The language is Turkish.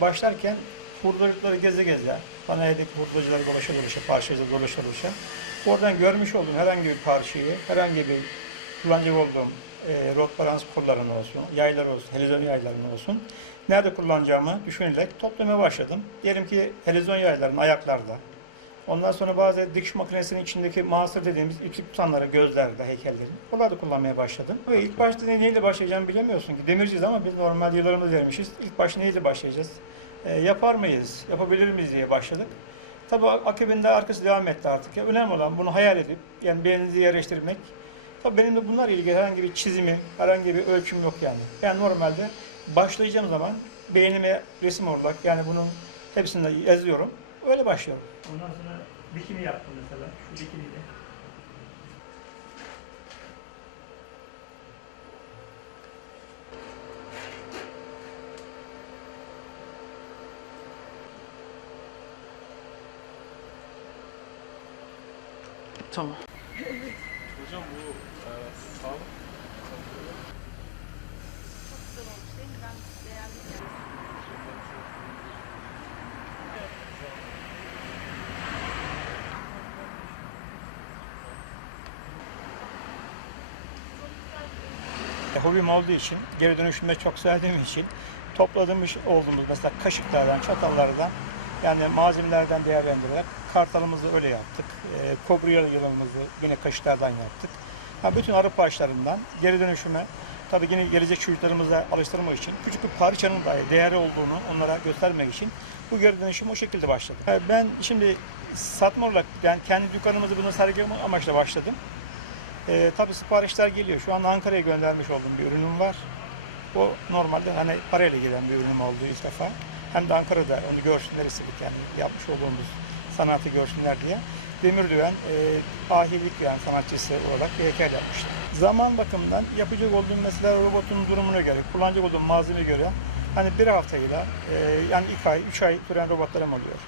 başlarken hurdacıkları geze geze, panayedeki hurdacıları dolaşa dolaşa, parçacıları dolaşa dolaşa, oradan görmüş olduğum herhangi bir parçayı, herhangi bir kullanacak olduğum e, rot balans kollarını olsun, yaylar olsun, helizon yaylarını olsun, nerede kullanacağımı düşünerek toplamaya başladım. Diyelim ki helizon yaylarının ayaklarda, Ondan sonra bazı dikiş makinesinin içindeki mahsur dediğimiz iplik tutanları gözlerde, heykellerin. Onları da kullanmaya başladım. Ve ilk başta ne- neyle başlayacağımı bilemiyorsun ki. Demirciyiz ama biz normal yıllarımız vermişiz. İlk başta neyle başlayacağız? E, yapar mıyız? Yapabilir miyiz diye başladık. Tabii akabinde arkası devam etti artık. Ya, önemli olan bunu hayal edip, yani beyninizi yerleştirmek. Tabii benim de bunlarla ilgili herhangi bir çizimim, herhangi bir ölçüm yok yani. Ben normalde başlayacağım zaman beynime resim olarak yani bunun hepsini yazıyorum. Öyle başlıyorum. Ondan sonra bikini yaptım mesela. Şu bikiniyle. Tamam. Hocam bu e, sağlık E, hobim olduğu için, geri dönüşümde çok sevdiğim için topladığımız olduğumuz mesela kaşıklardan, çatallardan yani malzemelerden değerlendirerek kartalımızı öyle yaptık. E, kobra yılanımızı yine kaşıklardan yaptık. Ha, bütün arı parçalarından geri dönüşüme tabii yine gelecek çocuklarımıza alıştırmak için küçük bir parçanın dahi değeri olduğunu onlara göstermek için bu geri dönüşüm o şekilde başladı. E, Ben şimdi satma olarak yani kendi dükkanımızı bunu sergileme amaçla başladım. Ee, tabii siparişler geliyor. Şu anda Ankara'ya göndermiş olduğum bir ürünüm var. O normalde hani parayla gelen bir ürünüm oldu ilk defa. Hem de Ankara'da onu görsünler istedik yani yapmış olduğumuz sanatı görsünler diye. Demir Düven e, ahilik yani sanatçısı olarak bir heykel yapmıştım. Zaman bakımından yapacak olduğum mesela robotun durumuna göre, kullanacak olduğum malzemeye göre hani bir haftayla e, yani iki ay, üç ay süren robotlarım oluyor.